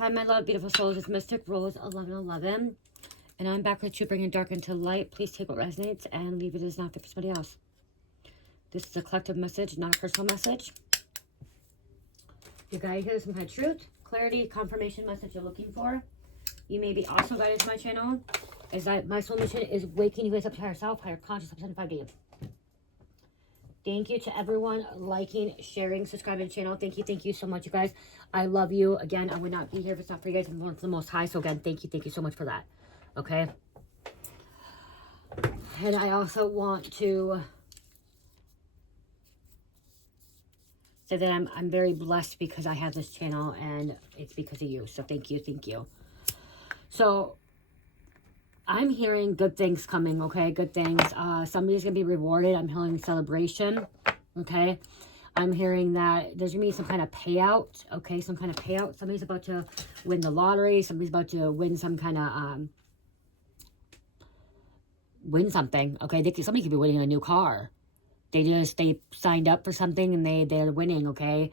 Hi, my love, beautiful souls. It's Mystic Rose 1111. And I'm back with you, bringing dark into light. Please take what resonates and leave it as not fit for somebody else. This is a collective message, not a personal message. You guys hear some kind of truth, clarity, confirmation message you're looking for. You may be also guided to my channel. Is that my soul mission is waking you guys up to higher self, higher conscious, up 5D. Thank you to everyone liking, sharing, subscribing to the channel. Thank you so much, you guys. I love you. Again, I would not be here if it's not for you guys. I'm born for the Most High. So again, thank you so much for that. Okay. And I also want to say that I'm very blessed because I have this channel, and it's because of you. So thank you. So I'm hearing good things coming, okay? Good things. Somebody's going to be rewarded. I'm hearing celebration, okay? I'm hearing that there's going to be some kind of payout, okay? Some kind of payout. Somebody's about to win the lottery. Somebody's about to win some kind of, win something, okay? Somebody could be winning a new car. They signed up for something and they're winning, okay?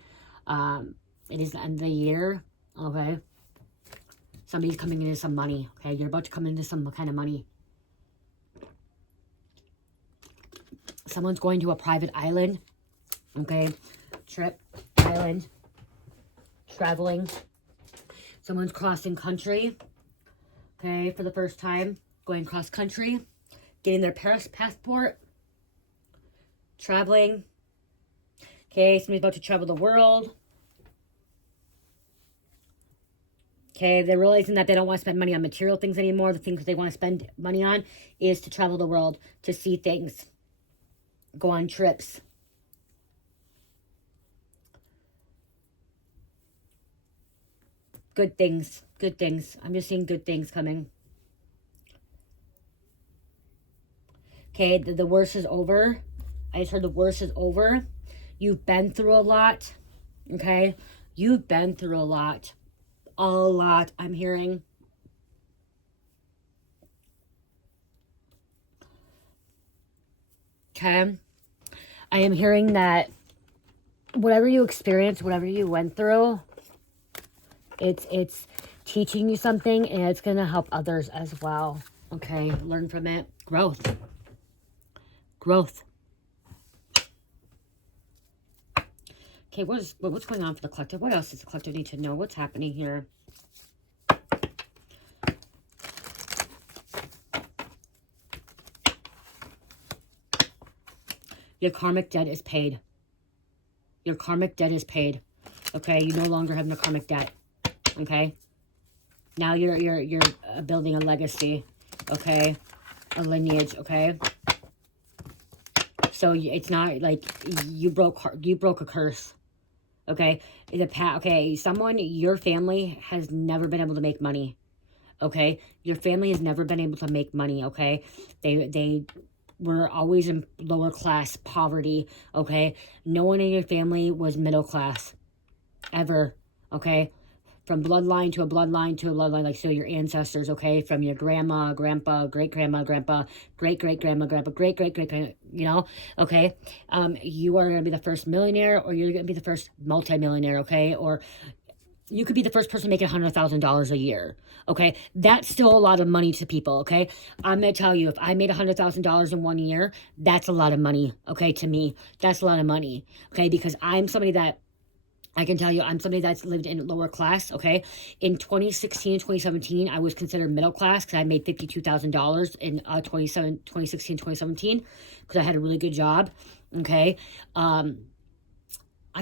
It is the end of the year, okay? Somebody's coming into some money, okay? You're about to come into some kind of money. Someone's going to a private island, okay? Trip, island, traveling. Someone's crossing country, okay? For the first time, going cross country, getting their Paris passport, traveling. Okay, somebody's about to travel the world. Okay, they're realizing that they don't want to spend money on material things anymore. The things they want to spend money on is to travel the world, to see things, go on trips. Good things, good things. I'm just seeing good things coming. Okay, the worst is over. I just heard the worst is over. You've been through a lot, okay? You've been through a lot. A lot, I'm hearing. Okay. I am hearing that whatever you experienced, whatever you went through, it's teaching you something, and it's going to help others as well. Okay, learn from it. Growth. Growth. Okay, what's going on for the collective? What else does the collective need to know? What's happening here? Your karmic debt is paid. Your karmic debt is paid. Okay, you no longer have no karmic debt. Okay, now you're building a legacy. Okay, a lineage. Okay, so it's not like you broke a curse. Okay, your family has never been able to make money. Okay, your family has never been able to make money. Okay, they were always in lower class poverty. Okay, no one in your family was middle class ever. Okay, from bloodline to a bloodline to a bloodline, like, so your ancestors, okay, from your grandma, grandpa, great-grandma, grandpa, great-great-grandma, grandpa, great-great-great, you know, okay, you are going to be the first millionaire, or you're going to be the first multi-millionaire, okay, or you could be the first person making $100,000 a year, okay? That's still a lot of money to people, okay? I'm going to tell you, if I made $100,000 in 1 year, that's a lot of money, okay, to me. That's a lot of money, okay? Because I'm somebody that, I can tell you, I'm somebody that's lived in lower class, okay? In 2016 and 2017, I was considered middle class because I made $52,000 in 2016, 2017 because I had a really good job, okay? I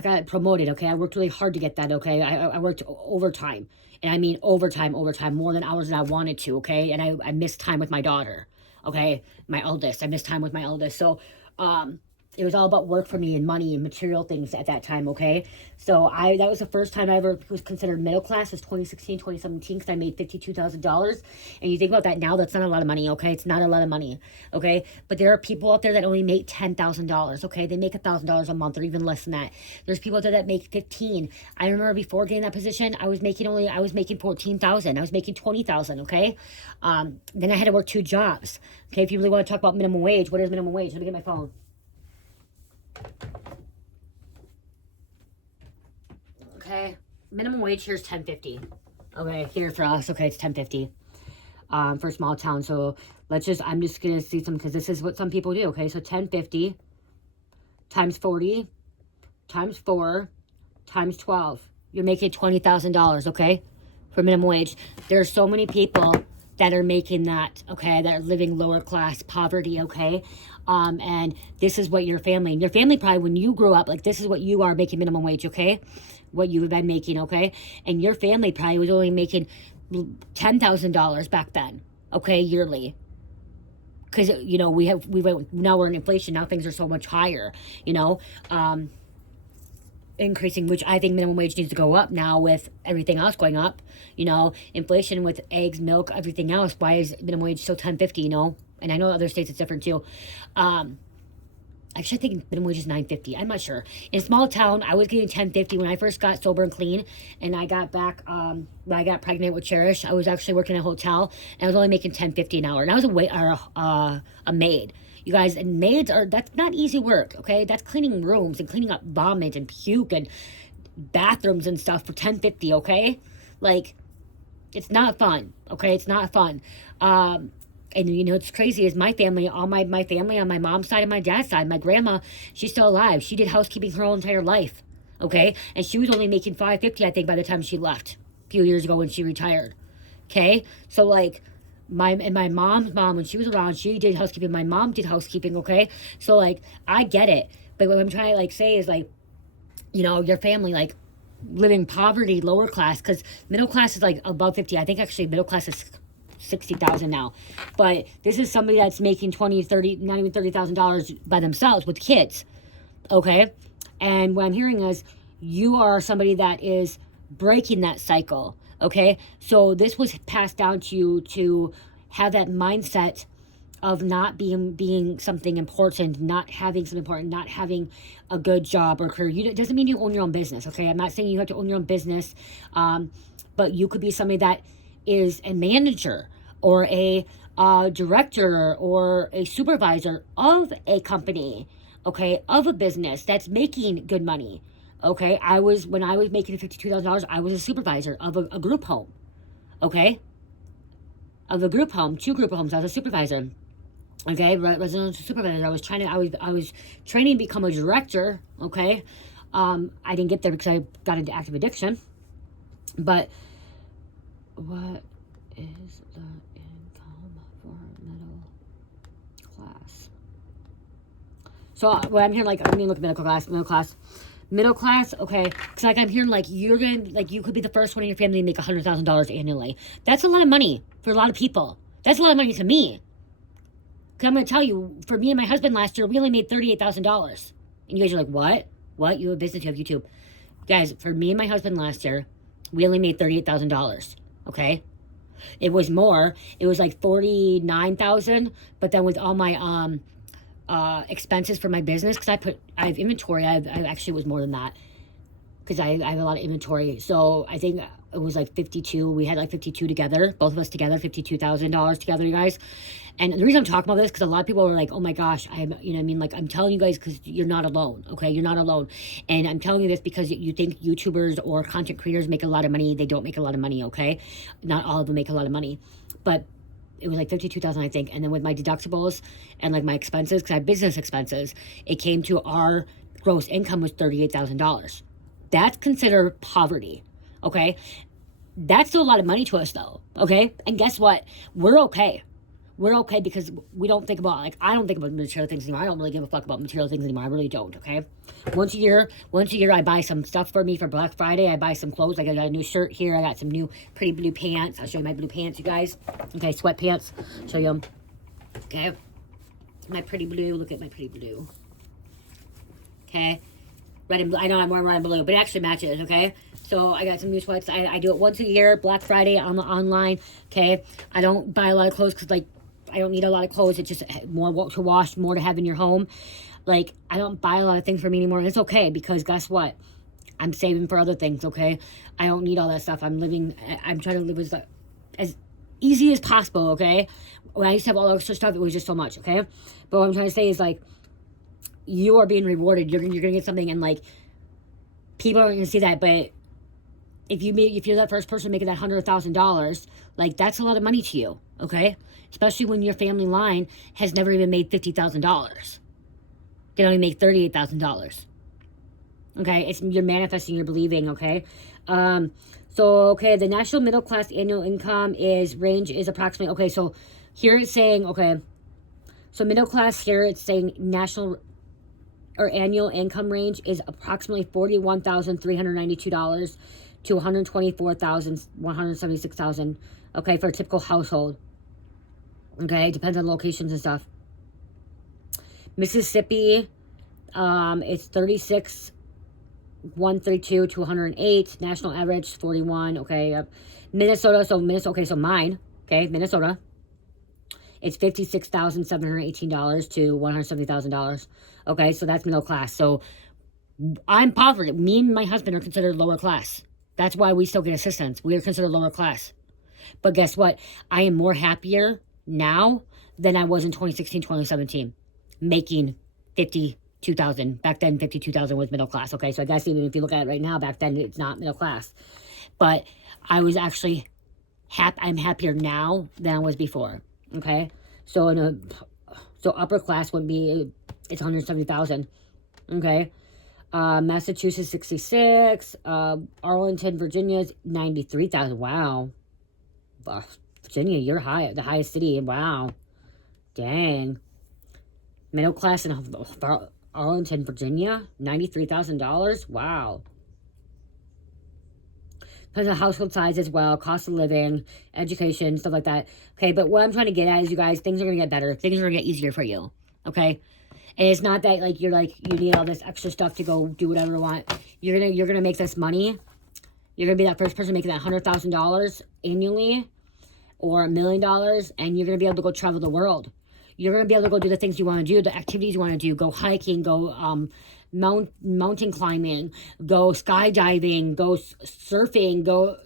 got promoted, okay? I worked really hard to get that, okay? I worked overtime, and I mean overtime, more than hours than I wanted to, okay? And I missed time with my daughter, okay? My eldest, I missed time with my eldest, so, it was all about work for me and money and material things at that time, okay? So that was the first time I ever was considered middle class, was 2016, 2017, because I made $52,000. And you think about that now, that's not a lot of money, okay? It's not a lot of money, okay? But there are people out there that only make $10,000, okay? They make $1,000 a month or even less than that. There's people out there that make 15. I remember before getting that position, I was making 14,000. I was making 20,000, okay? Then I had to work 2 jobs, okay? If you really want to talk about minimum wage, what is minimum wage? Let me get my phone. Okay, minimum wage here is $10.50. Okay, here for us, okay, it's 1050 for a small town. So I'm just going to see some, because this is what some people do, okay? So 1050 times 40 times 4 times 12. You're making $20,000, okay? For minimum wage. There are so many people that are making that, okay? That are living lower class poverty, okay? And this is what your family probably, when you grew up, like, this is what you are making minimum wage, okay? What you've been making, okay? And your family probably was only making $10,000 back then, okay, yearly. Because, you know, now we're in inflation. Now things are so much higher, you know, increasing, which I think minimum wage needs to go up now with everything else going up, you know, inflation with eggs, milk, everything else. Why is minimum wage still 1050, you know? And I know other states it's different too. Actually, I think minimum wage is $9.50. I'm not sure. In a small town, I was getting $10.50 when I first got sober and clean, and I got back when I got pregnant with Cherish. I was actually working at a hotel, and I was only making $10.50 an hour, and I was a maid. You guys, and maids that's not easy work. Okay, that's cleaning rooms and cleaning up vomit and puke and bathrooms and stuff for $10.50. Okay, like, it's not fun. Okay, it's not fun. And, you know, it's crazy is my family, all my family on my mom's side and my dad's side, my grandma, she's still alive. She did housekeeping her whole entire life, okay? And she was only making $5.50, I think, by the time she left a few years ago when she retired, okay? So, like, my mom's mom, when she was around, she did housekeeping. My mom did housekeeping, okay? So, like, I get it. But what I'm trying to, like, say is, like, you know, your family, like, living poverty, lower class, because middle class is, like, above 50. I think, actually, middle class is 60,000 now, but this is somebody that's making 20, 30, not even $30,000 by themselves with kids, okay? And what I'm hearing is you are somebody that is breaking that cycle, okay? So this was passed down to you to have that mindset of not being something important, not having something important, not having a good job or career. It doesn't mean you own your own business, okay? I'm not saying you have to own your own business, but you could be somebody that is a manager or a director or a supervisor of a company, okay, of a business that's making good money, okay? When I was making $52,000, I was a supervisor of a group home, okay? Of a group home, 2 group homes. I was a supervisor, okay, residential supervisor. I was training to become a director, okay? I didn't get there because I got into active addiction, but what is the income for middle class? So what I'm hearing, like, I'm gonna look at middle class, okay? Because, like, I'm hearing, like, you could be the first one in your family to make $100,000 annually. That's a lot of money for a lot of people. That's a lot of money to me. Because I'm gonna tell you, for me and my husband last year, we only made $38,000. And you guys are like, what? What? You have a business, you have YouTube. Guys, for me and my husband last year, we only made $38,000. Okay, it was more. It was like 49,000, but then with all my expenses for my business, because I have inventory. I actually was more than that because I have a lot of inventory. So I think it was like 52. We had like 52 together, both of us together, $52,000 together, you guys. And the reason I'm talking about this, because a lot of people were like, oh my gosh, you know what I mean? Like, I'm telling you guys because you're not alone, okay? You're not alone. And I'm telling you this because you think YouTubers or content creators make a lot of money. They don't make a lot of money, okay? Not all of them make a lot of money. But it was like 52,000, I think. And then with my deductibles and like my expenses, because I have business expenses, it came to our gross income was $38,000. That's considered poverty, okay? That's still a lot of money to us, though, okay? And guess what? We're okay. We're okay because we don't think about, like, I don't think about material things anymore. I don't really give a fuck about material things anymore. I really don't, okay? Once a year, I buy some stuff for me for Black Friday. I buy some clothes. Like, I got a new shirt here. I got some new pretty blue pants. I'll show you my blue pants, you guys. Okay, sweatpants. Show you them. Okay. My pretty blue. Look at my pretty blue. Okay. Red and blue. I know I'm wearing red and blue, but it actually matches, okay? So I got some new sweats. I do it once a year, Black Friday on the online, okay? I don't buy a lot of clothes because, like, I don't need a lot of clothes. It's just more to wash, more to have in your home. Like, I don't buy a lot of things for me anymore. And it's okay because guess what? I'm saving for other things, okay? I don't need all that stuff. I'm trying to live as easy as possible, okay? When I used to have all that extra stuff, it was just so much, okay? But what I'm trying to say is, like, you are being rewarded. You're going to get something, and, like, people aren't going to see that, but if you're that first person making that $100,000, like that's a lot of money to you, okay? Especially when your family line has never even made $50,000. Can only make $38,000. Okay, you're manifesting, you're believing, okay? Okay, the national middle class annual income range is approximately, okay, so here it's saying, okay, so middle class here, it's saying national or annual income range is approximately $41,392 to $124,176,000, okay, for a typical household. Okay, depends on locations and stuff. Mississippi, it's 132 to 108. National average 41. Okay, Minnesota. Okay, so mine. Okay, Minnesota. It's $56,718 to $170,000. Okay, so that's middle class. So I'm poverty. Me and my husband are considered lower class. That's why we still get assistance. We are considered lower class. But guess what? I am more happier now than I was in 2016, 2017, making 52,000. Back then, 52,000 was middle class. Okay, so I guess even if you look at it right now, back then it's not middle class. But I was actually I'm happier now than I was before. Okay, so upper class would be, it's 170,000. Okay, Massachusetts 66, Arlington, Virginia is 93,000. Wow, Virginia, you're the highest city. Wow, dang. Middle class in Arlington, Virginia, $93,000. Wow. Depends on household size as well, cost of living, education, stuff like that. Okay, but what I'm trying to get at is, you guys, things are going to get better. Things are going to get easier for you. Okay? And it's not that, like, you need all this extra stuff to go do whatever you want. You're gonna make this money. You're going to be that first person making that $100,000 annually or $1 million, and you're going to be able to go travel the world. You're going to be able to go do the things you want to do, the activities you want to do, go hiking, go mountain climbing, go skydiving, go surfing, go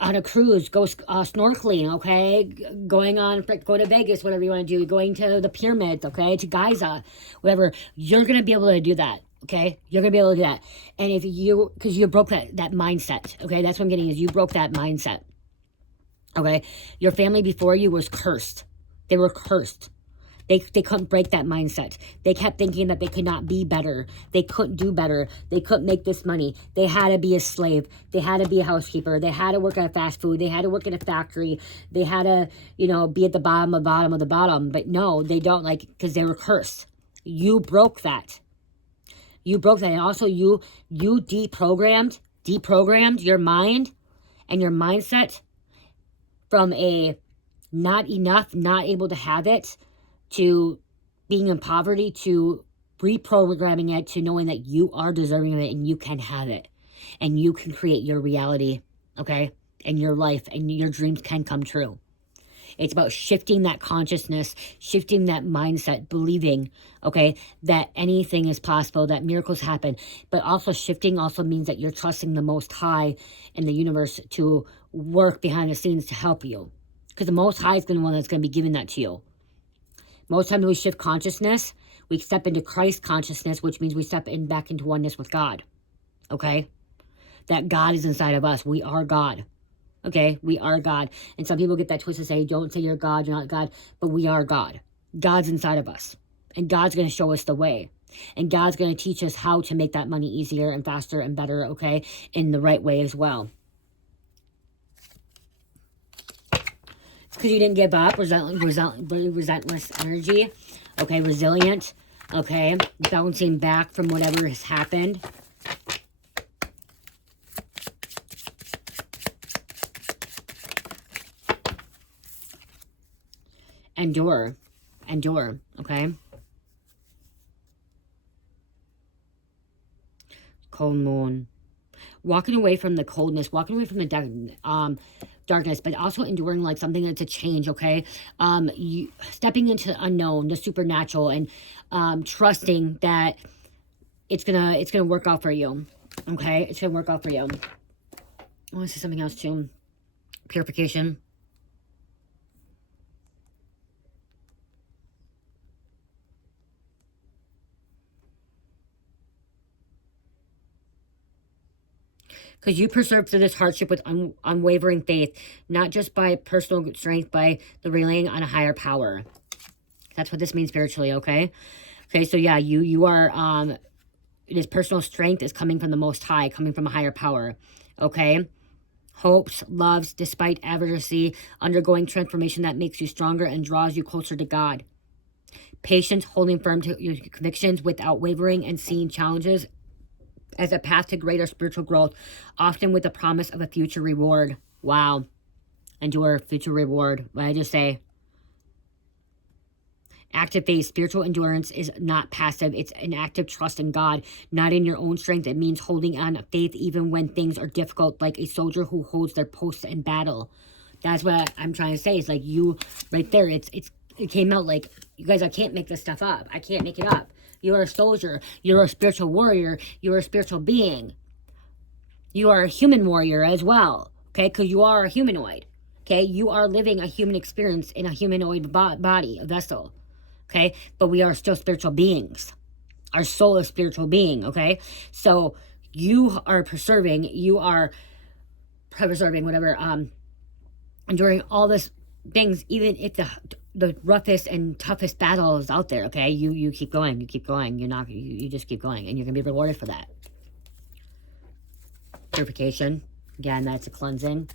on a cruise, go snorkeling, okay? Go to Vegas, whatever you want to do, going to the pyramids, okay? To Giza, whatever. You're going to be able to do that, okay? You're going to be able to do that. And because you broke that mindset, okay? That's what I'm getting, is you broke that mindset. Okay, your family before you was cursed. They were cursed. They couldn't break that mindset. They kept thinking that they could not be better. They couldn't do better. They couldn't make this money. They had to be a slave. They had to be a housekeeper. They had to work at fast food. They had to work in a factory. They had to, be at the bottom of the bottom. But no, they don't, because they were cursed. You broke that. You broke that. And also you deprogrammed your mind and your mindset from a not enough, not able to have it, to being in poverty, to reprogramming it, to knowing that you are deserving of it and you can have it. And you can create your reality, okay? And your life, and your dreams can come true. It's about shifting that consciousness, shifting that mindset, believing, okay, that anything is possible, that miracles happen. But also shifting also means that you're trusting the Most High in the universe to work behind the scenes to help you. Because the Most High is the one that's going to be giving that to you. Most times we shift consciousness, we step into Christ consciousness, which means we step back into oneness with God, okay? That God is inside of us. We are God. Okay, we are God. And some people get that twist and say, don't say you're God, you're not God. But we are God. God's inside of us. And God's going to show us the way. And God's going to teach us how to make that money easier and faster and better, okay? In the right way as well. It's because you didn't give up. Relentless energy. Okay, resilient. Okay, bouncing back from whatever has happened. Endure, okay? Cold moon. Walking away from the coldness, walking away from the darkness, but also enduring something that's a change, okay? You stepping into the unknown, the supernatural, and trusting that it's gonna work out for you, okay? It's gonna work out for you. I want to say something else too. Purification. Because you persevere through this hardship with unwavering faith, not just by personal strength, by the relying on a higher power. That's what this means spiritually, okay? Okay, so yeah, you are, this personal strength is coming from the Most High, coming from a higher power, okay? Hopes, loves, despite adversity, undergoing transformation that makes you stronger and draws you closer to God. Patience, holding firm to your convictions without wavering and seeing challenges as a path to greater spiritual growth, often with the promise of a future reward. Wow. Endure, future reward. What did I just say? Active faith, spiritual endurance is not passive. It's an active trust in God, not in your own strength. It means holding on faith even when things are difficult, like a soldier who holds their post in battle. That's what I'm trying to say. It's like you, right there, it came out like, you guys, I can't make this stuff up. I can't make it up. You're a soldier. You're a spiritual warrior. You're a spiritual being. You are a human warrior as well, okay? Because you are a humanoid, okay? You are living a human experience in a humanoid body, a vessel, okay? But we are still spiritual beings. Our soul is spiritual being, okay? So you are preserving, whatever, enduring all this things, even if the roughest and toughest battle is out there, okay? You keep going, you keep going. You just keep going, and you're gonna be rewarded for that. Purification, again, that's a cleansing,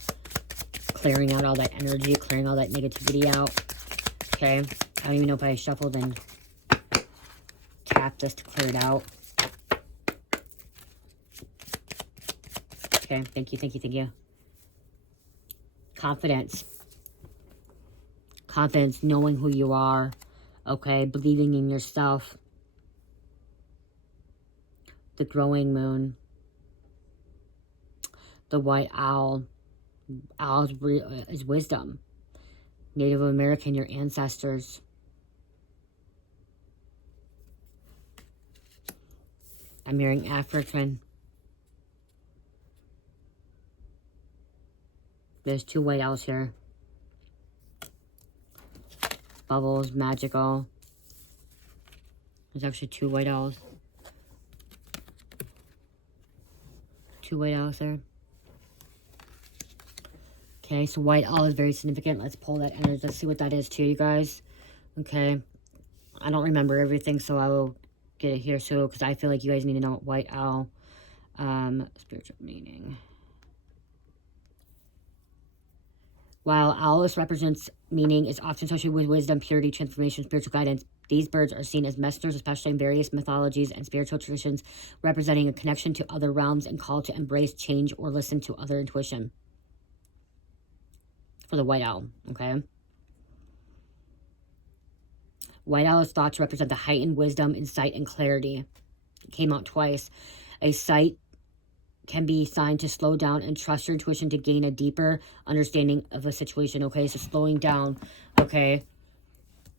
clearing out all that energy, clearing all that negativity out, okay? I don't even know if I shuffled and tapped this to clear it out. Okay, thank you. Confidence. Confidence, knowing who you are, okay? Believing in yourself. The growing moon. The white owl. Owl is wisdom. Native American, your ancestors. I'm hearing African. There's 2 white owls here. Bubbles, magical. There's actually 2 white owls. 2 white owls there. Okay, so white owl is very significant. Let's pull that energy. Let's see what that is too, you guys. Okay. I don't remember everything, so I will get it here too, because I feel like you guys need to know white owl. Spiritual meaning. While owless represents meaning, is often associated with wisdom, purity, transformation, spiritual guidance. These birds are seen as messengers, especially in various mythologies and spiritual traditions, representing a connection to other realms and call to embrace change or listen to other intuition. For the white owl, okay? White owl is thought to represent the heightened wisdom, insight, and clarity. It came out twice. A sight can be signed to slow down and trust your intuition to gain a deeper understanding of a situation, okay? So slowing down, okay?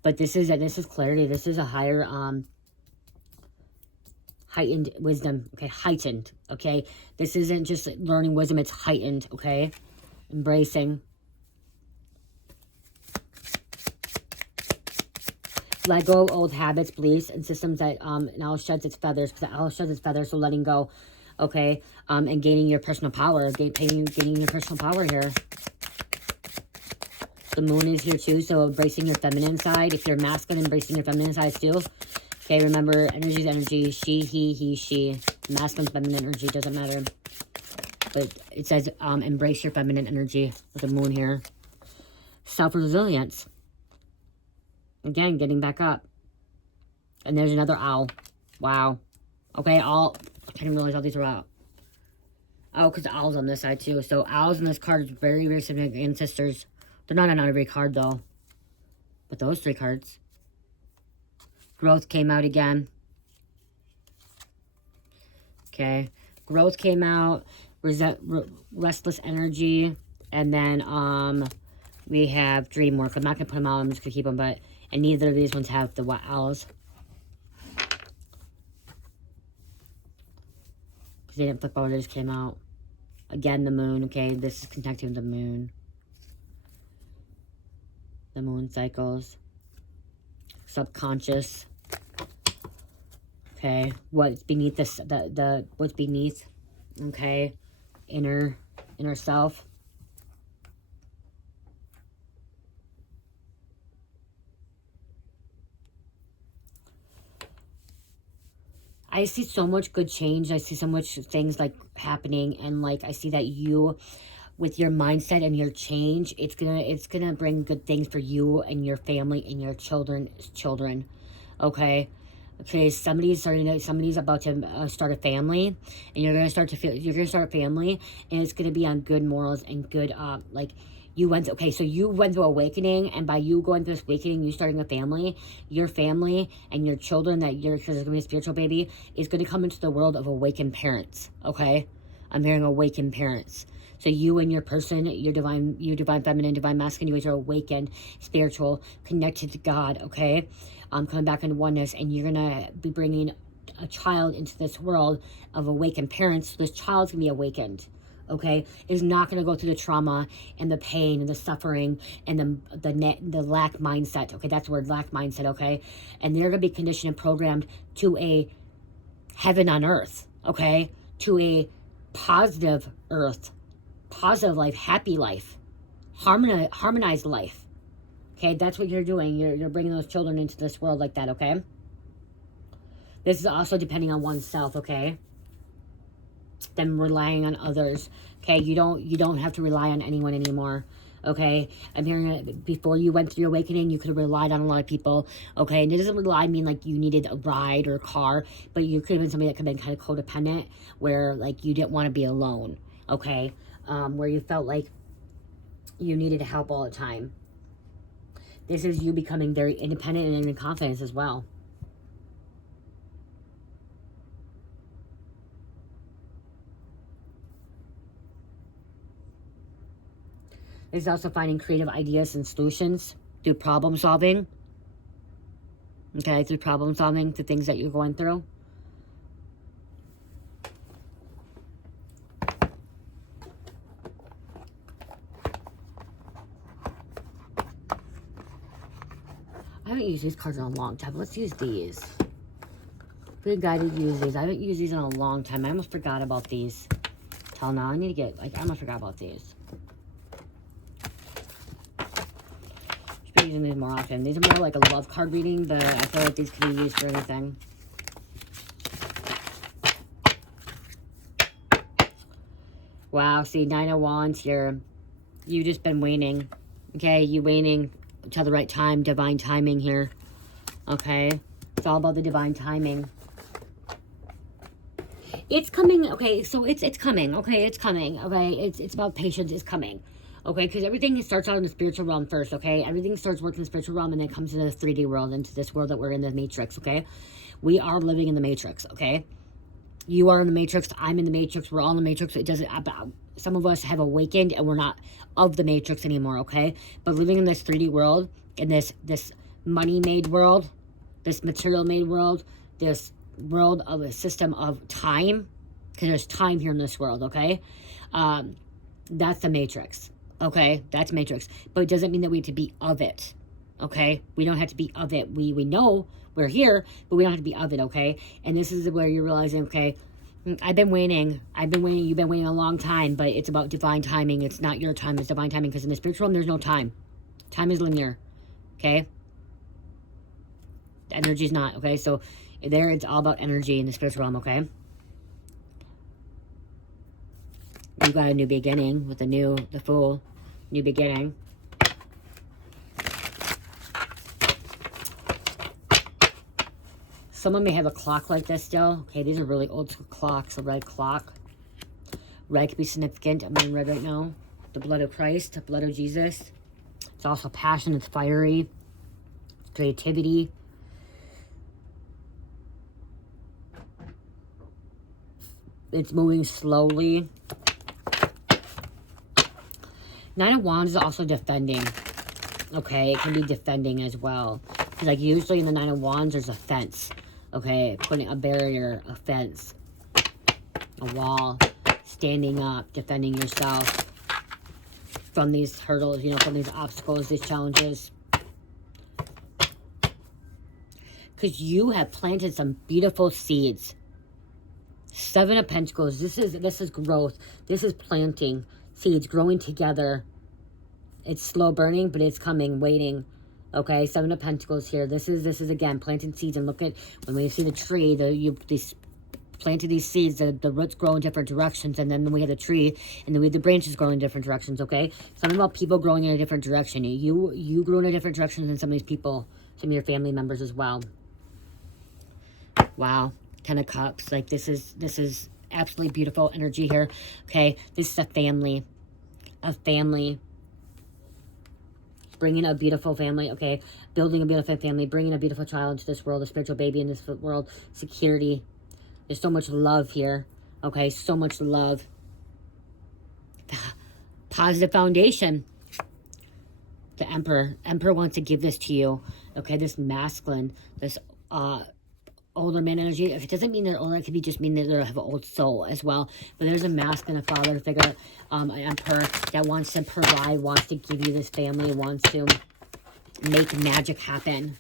But this is clarity. This is a higher, heightened wisdom, okay? Heightened, okay? This isn't just learning wisdom, it's heightened, okay? Embracing. Let go of old habits, beliefs, and systems that an owl sheds its feathers, because the owl sheds its feathers, so letting go, okay, and gaining your personal power, gaining your personal power here. The moon is here too, so embracing your feminine side. If you're masculine, embracing your feminine side too. Okay, remember, energy is energy. She, he, she. Masculine, feminine energy, doesn't matter. But it says embrace your feminine energy with the moon here. Self-reliance. Again, getting back up. And there's another owl. Wow. Okay, I didn't realize all these were out. Oh, because the owl's on this side too. So owls in this card is very, very significant ancestors. They're not on every card though. But those 3 cards. Growth came out again. Okay. Growth came out. Restless energy. And then we have dream work. I'm not going to put them out. I'm just going to keep them. And neither of these ones have the white owls. Because they didn't flip over. They just came out. Again, the moon. Okay, this is connecting with the moon. The moon cycles. Subconscious. Okay, what's beneath this? What's beneath? Okay, inner self. I see so much good change. I see so much things like happening, and like I see that you, with your mindset and your change, it's gonna bring good things for you and your family and your children. Okay. Okay, somebody's about to start a family, and you're gonna start a family, and it's gonna be on good morals and good like so you went through awakening, and by you going through this awakening, you starting a family, your family and your children because it's gonna be a spiritual baby, is gonna come into the world of awakened parents. Okay, I'm hearing awakened parents. So you and your person, your divine feminine, divine masculine, you guys are awakened, spiritual, connected to God, okay? Coming back into oneness, and you're going to be bringing a child into this world of awakened parents. So this child's going to be awakened, okay? Is not going to go through the trauma and the pain and the suffering and the lack mindset, okay? That's the word, lack mindset, okay? And they're going to be conditioned and programmed to a heaven on earth, okay? To a positive earth, positive life, happy life, harmonized life. Okay, that's what you're doing. You're bringing those children into this world like that, okay? This is also depending on oneself, okay? Them relying on others, okay? You don't have to rely on anyone anymore, okay? I'm hearing before you went through your awakening, you could have relied on a lot of people, okay? And it doesn't rely mean like you needed a ride or a car, but you could have been somebody that could have been kind of codependent, where like you didn't want to be alone, okay? Where you felt like you needed help all the time. This is you becoming very independent and in confidence as well. This is also finding creative ideas and solutions through problem solving. Okay, through problem solving, the things that you're going through. I haven't used these cards in a long time. Let's use these. Good guided use these. I haven't used these in a long time. I almost forgot about these. Till now, I need to get, I almost forgot about these. Should be using these more often. These are more like a love card reading, but I feel like these can be used for anything. Wow, see, 9 of Wands here. You've just been waiting. Okay, you waiting till the right time, divine timing here. Okay, it's all about the divine timing. It's coming, okay, so it's coming, okay, it's coming, okay, it's about patience, it's coming, okay, because everything starts out in the spiritual realm first, okay, everything starts working in the spiritual realm and then comes into the 3D world, into this world that we're in, the matrix, okay, we are living in the matrix, okay, you are in the matrix, I'm in the matrix, we're all in the matrix. It doesn't, some of us have awakened and we're not of the matrix anymore, okay, but living in this 3D world, in this money made world, this material made world, this world of a system of time, because there's time here in this world, okay, that's the matrix, okay, that's matrix, but it doesn't mean that we have to be of it, okay, we don't have to be of it, we know we're here, but we don't have to be of it, okay, and this is where you're realizing, okay, I've been waiting, you've been waiting a long time, but it's about divine timing. It's not your time, it's divine timing, because in the spiritual realm, there's no time. Time is linear, okay? Energy is not, okay? So there, it's all about energy in the spiritual realm, okay? You got a new beginning with the Fool, new beginning. Someone may have a clock like this still. Okay, these are really old school clocks, a red clock. Red could be significant. I'm in red right now. The blood of Christ, the blood of Jesus. It's also passion, it's fiery. It's creativity. It's moving slowly. 9 of Wands is also defending. Okay, it can be defending as well. Because like usually in the 9 of Wands, there's a fence. Okay, putting a barrier, a fence, a wall, standing up, defending yourself from these hurdles, you know, from these obstacles, these challenges. Because you have planted some beautiful seeds. Seven of Pentacles. This is growth. This is planting seeds, growing together. It's slow burning, but it's coming, waiting. Okay, Seven of Pentacles here. This is again planting seeds. And look at when you see the tree, these planted these seeds, the roots grow in different directions, and then we have the tree, and then we have the branches growing in different directions. Okay, something about people growing in a different direction. You grew in a different direction than some of these people, some of your family members as well. Wow, 10 of Cups. Like this is absolutely beautiful energy here. Okay, this is a family, bringing a beautiful family. Okay, building a beautiful family, bringing a beautiful child into this world, a spiritual baby in this world, security. There's so much love here. Okay, so much love. Positive foundation. The Emperor. Emperor wants to give this to you. Okay, this masculine, this older man energy. If it doesn't mean they're older, it could be just mean that they have an old soul as well. But there's a masculine, a father figure, an emperor that wants to provide, wants to give you this family, wants to make magic happen.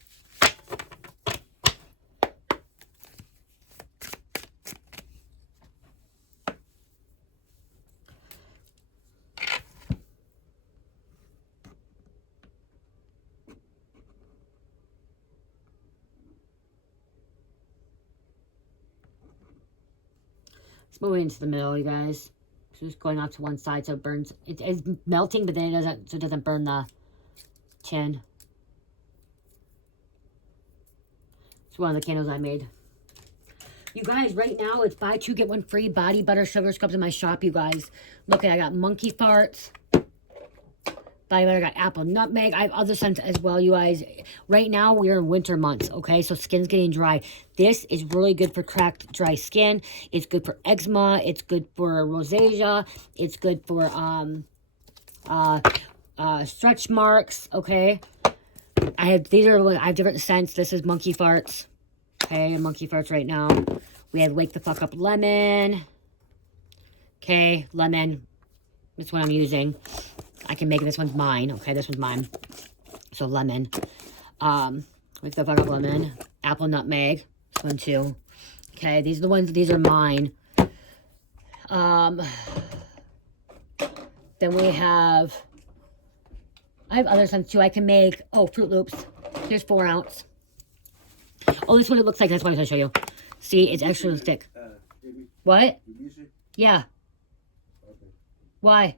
Let's move into the middle, you guys. So it's going off to one side so it burns. It's melting, but then it doesn't burn the chin. It's one of the candles I made. You guys, right now it's buy two, get one free body butter sugar scrubs in my shop, you guys. Look, I got monkey farts. Body butter, I got apple nutmeg. I have other scents as well, you guys. Right now, we're in winter months, okay? So skin's getting dry. This is really good for cracked, dry skin. It's good for eczema. It's good for rosacea. It's good for stretch marks, okay? I have different scents. This is monkey farts. Okay, monkey farts right now. We have wake the fuck up lemon. Okay, lemon. That's what I'm using. I can make it. This one's mine. Okay, this one's mine. So lemon. Wake the fuck up lemon. Apple nutmeg. This one too. Okay, these are the ones. These are mine. Then we have. I have other scents too. I can make. Oh, Fruit Loops. Here's 4 ounce. Oh, this is what it looks like. That's what I'm going to show you. See, it's extra thick. What? Yeah. Okay. Why?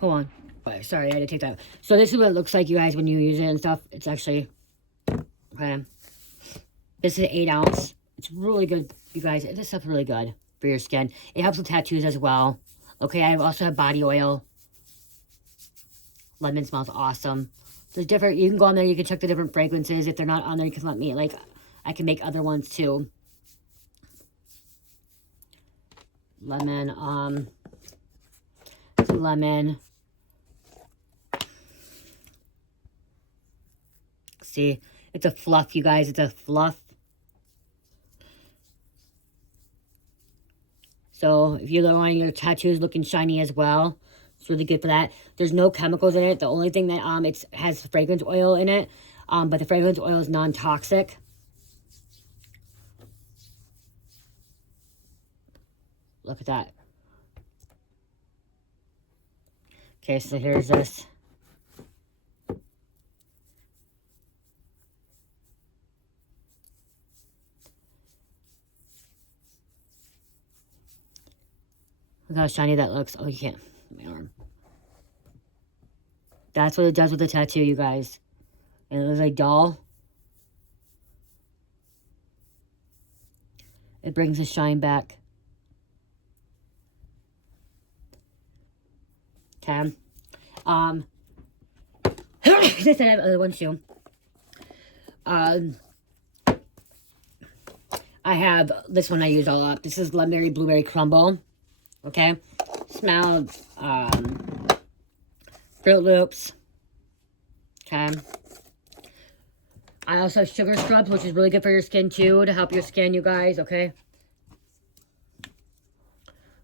Hold on. Wait, sorry, I had to take that. So this is what it looks like, you guys, when you use it and stuff. It's actually... Okay. This is 8 ounce. It's really good, you guys. This stuff's really good for your skin. It helps with tattoos as well. Okay, I also have body oil. Lemon smells awesome. There's different, you can go on there, you can check the different fragrances. If they're not on there, you can let me, like, I can make other ones too. Lemon, lemon. See, it's a fluff, you guys, it's a fluff. So, if you're wanting your tattoos looking shiny as well, it's really good for that. There's no chemicals in it. The only thing that it has fragrance oil in it, but the fragrance oil is non-toxic. Look at that. Okay, so here's this. Look how shiny that looks. Oh, you can't. My arm. That's what it does with the tattoo, you guys. And it looks like doll. It brings the shine back. Okay. This I have other ones too. I have this one I use all up. This is Lemon Blueberry Crumble. Okay. Smell Fruit Loops. Okay. I also have sugar scrubs, which is really good for your skin too, to help your skin, you guys, okay?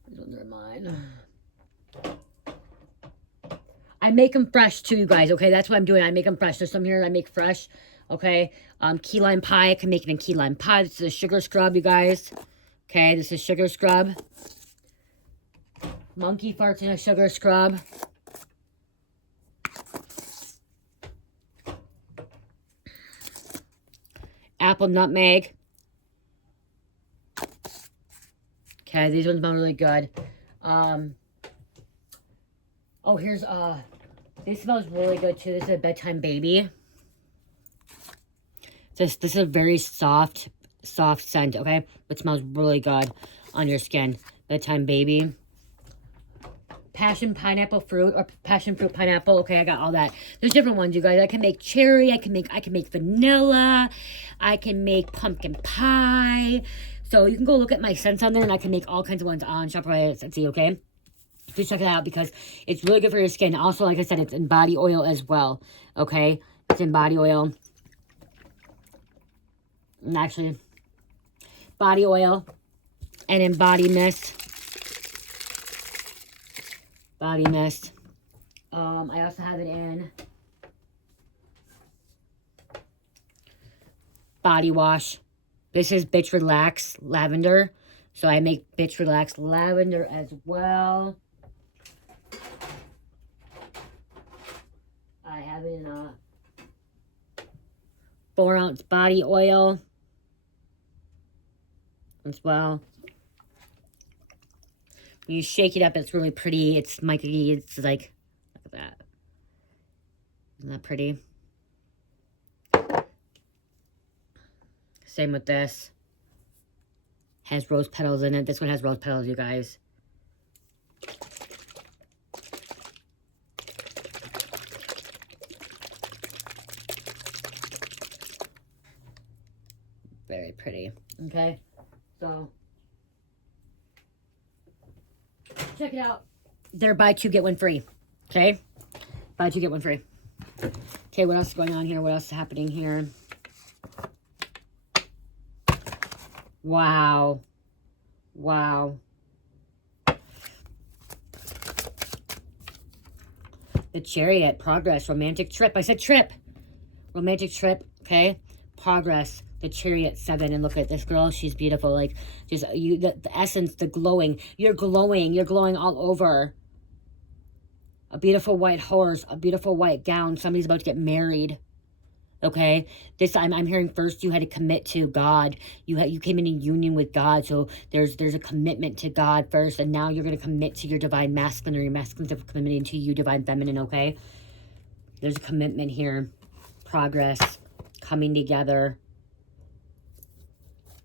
These ones are mine. I make them fresh too, you guys, okay? That's what I'm doing. I make them fresh. There's some here I make fresh. Okay, key lime pie. I can make it in key lime pie. This is a sugar scrub, you guys. Okay, this is sugar scrub. Monkey farts in a sugar scrub. Apple nutmeg. Okay, these ones smell really good. Oh, here's, this smells really good too. This is a bedtime baby. This is a very soft scent, okay? It smells really good on your skin. Bedtime baby. Passion pineapple fruit, or passion fruit pineapple. Okay, I got all that. There's different ones, you guys. I can make cherry. I can make vanilla. I can make pumpkin pie. So you can go look at my scents on there, and I can make all kinds of ones on Shopify Etsy, okay? Just check it out because it's really good for your skin. Also, like I said, it's in body oil as well, okay? It's in body oil. And actually, body oil and in body mist. Body mist. I also have it in body wash. This is Bitch Relax Lavender. So I make Bitch Relax Lavender as well. I have it in a 4-ounce body oil as well. When you shake it up, it's really pretty. It's micy. It's like, look at that. Isn't that pretty? Same with this. Has rose petals in it. This one has rose petals, you guys. Very pretty. Okay. So, check it out. They're buy two, get one free. Okay? Buy two, get one free. Okay, what else is going on here? What else is happening here? Wow. Wow. The Chariot, progress, romantic trip. I said trip. Romantic trip, okay? Progress, the Chariot 7. And look at this girl. She's beautiful. Like, just, the essence, the glowing. You're glowing. You're glowing all over. A beautiful white horse. A beautiful white gown. Somebody's about to get married. Okay, this I'm hearing first you had to commit to God. You came in union with God, so there's a commitment to God first, and now you're gonna commit to your divine masculine, or your masculine's committing to you, divine feminine. Okay, there's a commitment here, progress, coming together.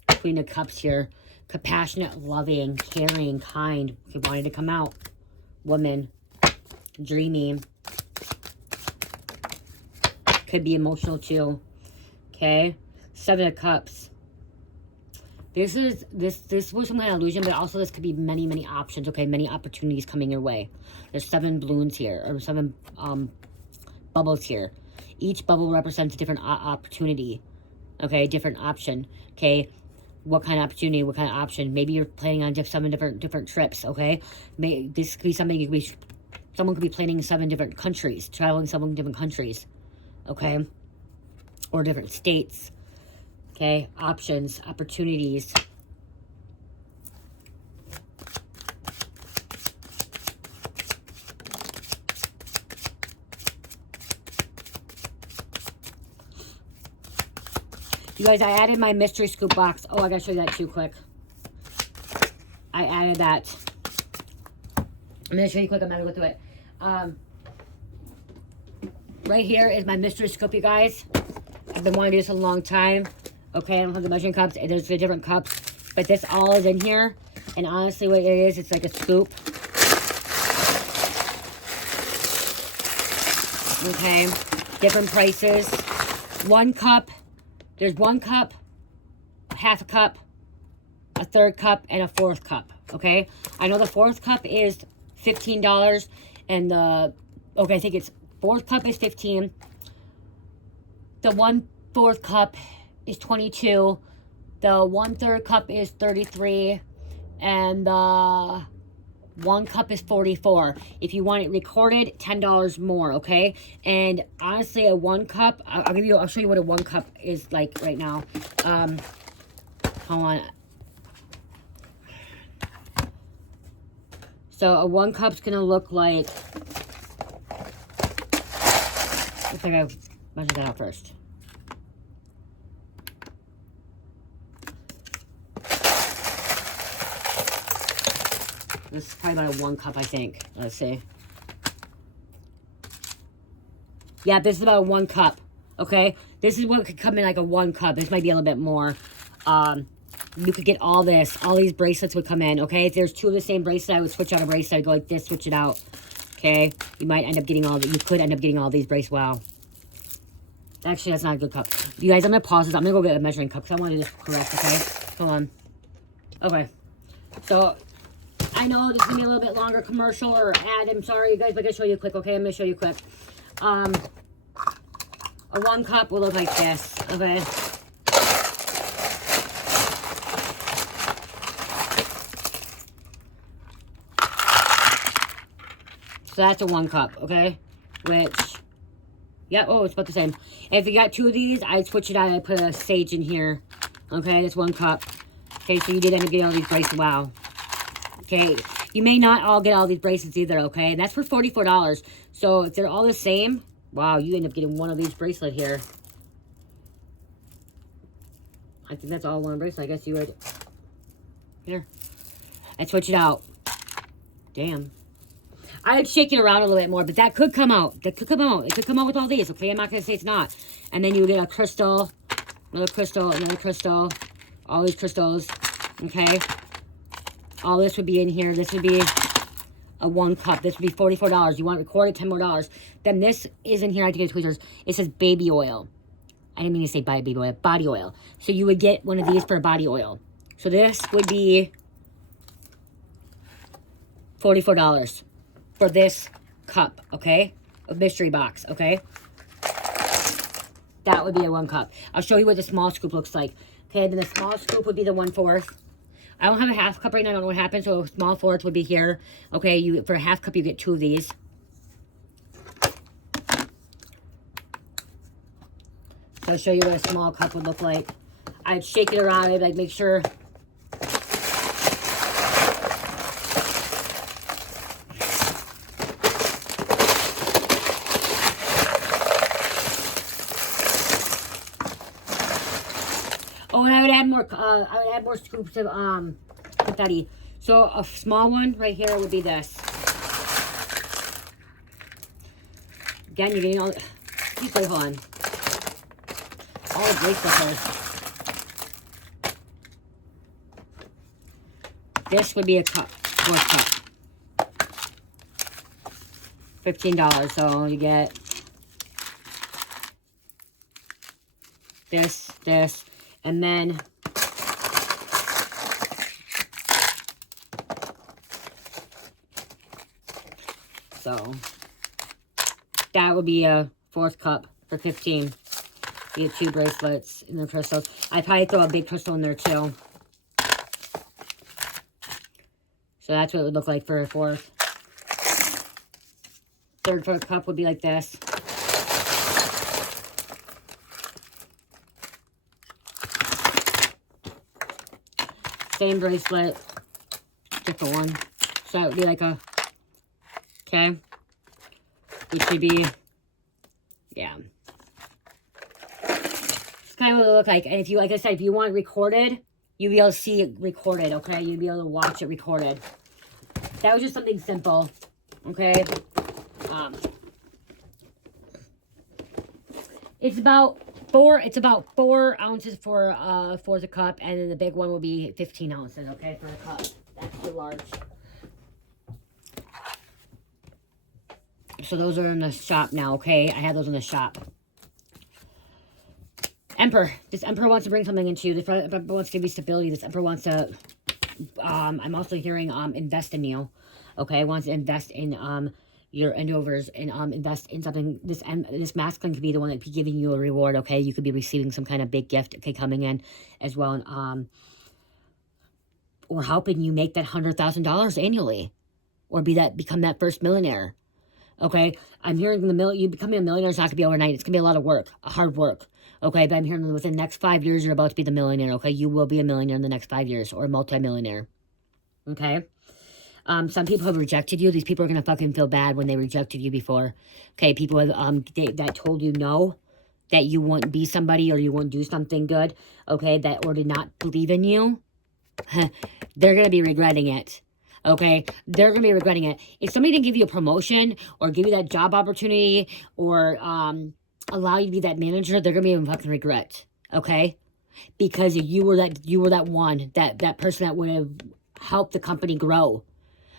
Queen of Cups here, compassionate, loving, caring, kind. If you wanted to come out, woman, dreamy. Could be emotional too. Okay, 7 of Cups. This was some kind of illusion, but also this could be many options. Okay, many opportunities coming your way. There's 7 balloons here, or 7 bubbles here. Each bubble represents a different opportunity. Okay, different option. Okay, what kind of opportunity? What kind of option? Maybe you're planning on 7 different trips. Okay, this could be something. You could be, someone could be planning 7 different countries, traveling 7 different countries. Okay, or different states. Okay, options, opportunities. You guys, I added my mystery scoop box. Oh, I gotta show you that too quick. I added that. I'm gonna show you quick. I'm gonna go through it. Right here is my mystery scoop, you guys. I've been wanting to do this a long time. Okay, I don't have the measuring cups. There's the different cups. But this all is in here. And honestly, what it is, it's like a scoop. Okay, different prices. 1 cup. There's 1 cup, half a cup, a 3rd cup, and a 4th cup. Okay, I know the 4th cup is $15. And the, okay, I think it's 4th cup is 15. The 1/4 cup is 22. The 1/3 cup is 33. And the 1 cup is $44. If you want it recorded, $10 more, okay? And honestly, a 1 cup, I'll show you what a 1 cup is like right now. Hold on. So a 1 cup's gonna look like, I think I measured that out first. This is probably about a 1 cup, I think. Let's see. Yeah, this is about a 1 cup. Okay? This is what could come in like a 1 cup. This might be a little bit more. You could get all this. All these bracelets would come in. Okay? If there's 2 of the same bracelet, I would switch out a bracelet. I'd go like this, switch it out. Okay? You might end up getting all of it. You could end up getting all these bracelets. Wow. Actually, that's not a good cup. You guys, I'm going to pause this. I'm going to go get a measuring cup because I want to do this correct. Okay? Hold on. Okay. So, I know this is going to be a little bit longer commercial or ad. I'm sorry, you guys, but I'm going to show you quick, okay? I'm going to show you quick. A 1 cup will look like this, okay? So that's a 1 cup, okay? Which, yeah, oh, it's about the same. If you got 2 of these, I'd switch it out. I'd put a sage in here, okay? That's 1 cup. Okay, so you did end up getting all these bracelets. Wow. Okay, you may not all get all these bracelets either, okay? And that's for $44. So if they're all the same, wow, you end up getting one of these bracelets here. I think that's all one bracelet. I guess you would. Here. And switch it out. Damn. I'd shake it around a little bit more, but that could come out. That could come out. It could come out with all these, okay? I'm not going to say it's not. And then you would get a crystal, another crystal, all these crystals, okay? All this would be in here. This would be a 1 cup. This would be $44. You want to record it, $10 more. Then this is in here. I think it's tweezers. It says baby oil. I didn't mean to say baby oil. Body oil. So you would get one of these for a body oil. So this would be $44 for this cup, okay? A mystery box, okay? That would be a 1 cup. I'll show you what the small scoop looks like. Okay, then the small scoop would be the 1/4. I don't have a half cup right now. I don't know what happened. So a small 1/4 would be here. Okay, for a half cup, you get 2 of these. So I'll show you what a small cup would look like. I'd shake it around. I'd like make sure. Oh, and I would add more scoops of confetti. So a small one right here would be this. Again, you're getting all. Please wait, hold on. All the bracelets are. This would be a cup, 4th cup. $15. So you get this, and then so that would be a 4th cup for $15. You get 2 bracelets and the crystals. I'd probably throw a big crystal in there too. So that's what it would look like for a 4th. 3rd cup would be like this. Same bracelet, different one. So it would be like a, okay, which would be, yeah. It's kind of what it look like. And if you, like I said, if you want it recorded, you'll be able to see it recorded, okay? You'll be able to watch it recorded. That was just something simple, okay? It's about 4 ounces for the cup, and then the big one will be 15 ounces, okay, for a cup. That's too large. So those are in the shop now, okay? I have those in the shop. Emperor. This Emperor wants to bring something into you. This Emperor wants to give you stability. This Emperor wants to, I'm also hearing, invest in you, okay? Wants to invest in, your endeavors and invest in something. This masculine could be the one that be giving you a reward, okay? You could be receiving some kind of big gift, okay, coming in as well, or helping you make that $100,000 annually, or become that first millionaire. Okay, I'm hearing you becoming a millionaire is not gonna be overnight. It's gonna be a lot of work, hard work. Okay, but I'm hearing within the next 5 years you're about to be the millionaire. Okay, you will be a millionaire in the next 5 years, or a multi-millionaire. Okay. Some people have rejected you. These people are gonna fucking feel bad when they rejected you before. Okay, people have that told you no, that you wouldn't be somebody or you wouldn't do something good. Okay, or did not believe in you. They're gonna be regretting it. Okay, they're gonna be regretting it. If somebody didn't give you a promotion or give you that job opportunity or allow you to be that manager, they're gonna be in fucking regret. Okay, because you were that one, that person that would have helped the company grow.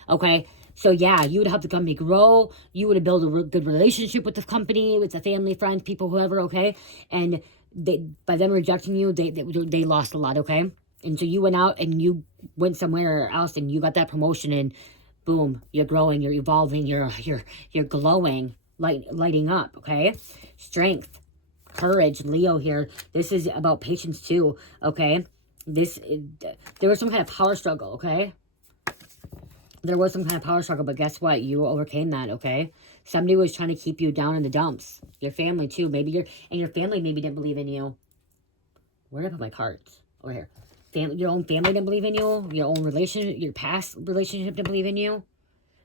Okay, so yeah, you would help the company grow. You would have built a good relationship with the company, with the family, friends, people, whoever. Okay, and by them rejecting you, they lost a lot. Okay. And so you went out and you went somewhere else and you got that promotion and boom, you're growing, you're evolving, you're glowing, lighting up, okay? Strength, courage, Leo here. This is about patience too, okay? There was some kind of power struggle, okay? There was some kind of power struggle, but guess what? You overcame that, okay? Somebody was trying to keep you down in the dumps. Your family too. Your family maybe didn't believe in you. Where did I put my cards? Over here. Your own family didn't believe in you. Your own your past relationship didn't believe in you.